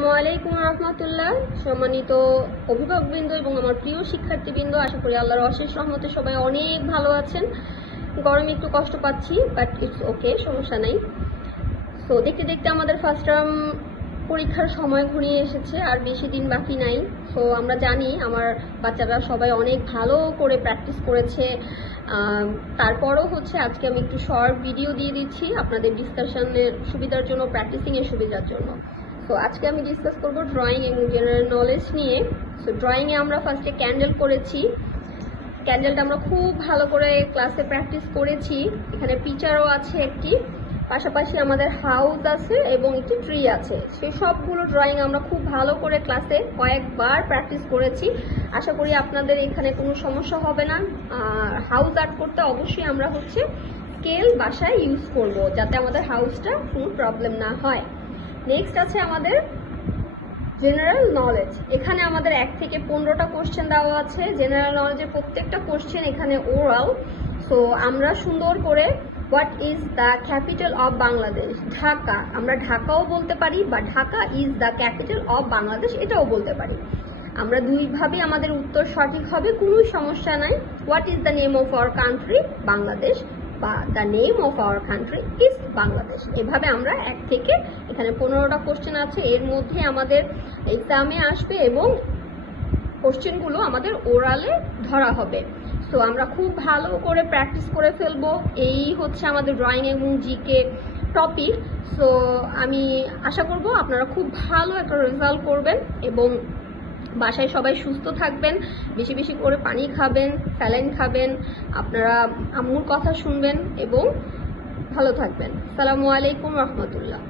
আসসালামু আলাইকুম রহমতুল্লাহ। সম্মানিত অভিভাবকবৃন্দ এবং আমার প্রিয় শিক্ষার্থীবৃন্দ, আশা করি আল্লাহর অশেষ রহমতে সবাই অনেক ভালো আছেন। গরমে একটু কষ্ট পাচ্ছি, বাট ইটস ওকে, সমস্যা নাই। তো দেখতে দেখতে আমাদের ফার্স্ট টার্ম পরীক্ষার সময় ঘনিয়ে এসেছে, আর বেশি দিন বাকি নাই। তো আমরা জানি আমার বাচ্চারা সবাই অনেক ভালো করে প্র্যাকটিস করেছে। তারপরও আজকে আমি একটু শর্ট ভিডিও দিয়ে দিচ্ছি আপনাদের ডিসকাশনের সুবিধার জন্য, প্র্যাকটিসিংয়ের সুবিধার জন্য। তো আজকে আমি ডিসকাস করব ড্রয়িং এবং জেনারেল নলেজ নিয়ে। সো ড্রয়িংয়ে আমরা ফার্স্টে ক্যান্ডেল করেছি। ক্যান্ডেলটা আমরা খুব ভালো করে ক্লাসে প্র্যাকটিস করেছি। এখানে পিকচারও আছে একটি, পাশাপাশি আমাদের হাউস আছে এবং একটি ট্রি আছে। সেই সবগুলো ড্রয়িং আমরা খুব ভালো করে ক্লাসে কয়েকবার প্র্যাকটিস করেছি। আশা করি আপনাদের এখানে কোনো সমস্যা হবে না। হাউস আর্ট করতে অবশ্যই আমরা স্কেল বাসায় ইউজ করব, যাতে আমাদের হাউসটা কোনো প্রবলেম না হয়। নেক্সট আছে আমাদের জেনারেল নলেজ। এখানে আমাদের 1 থেকে 15টা কোশ্চেন দেওয়া আছে। জেনারেল নলেজের প্রত্যেকটা কোশ্চেন এখানে ওরাল। সো আমরা সুন্দর করে what is the capital of Bangladesh, Dhaka, আমরা ঢাকাও বলতে পারি বা Dhaka is the capital of Bangladesh এটাও বলতে পারি। আমরা দুইভাবে আমাদের উত্তর সঠিক হবে, কোনো সমস্যা নাই। What is the name of our country, Bangladesh, বা the name of our country is Bangladesh. এভাবে আমরা 1 থেকে এখানে 15টা কোশ্চেন আছে, এর মধ্যে আমাদের এক্সামে আসবে এবং কোশ্চেনগুলো আমাদের ওরালে ধরা হবে। সো আমরা খুব ভালো করে প্র্যাকটিস করে ফেলবো। এই আমাদের ড্রয়িং এবং জিকে টপিক। সো আমি আশা করব আপনারা খুব ভালো একটা রেজাল্ট করবেন এবং বাসায় সবাই সুস্থ থাকবেন, বেশি বেশি করে পানি খাবেন, স্যালাইন খাবেন, আপনারা আম্মুর কথা শুনবেন এবং ভালো থাকবেন। আসসালামু আলাইকুম রহমতুল্লাহ।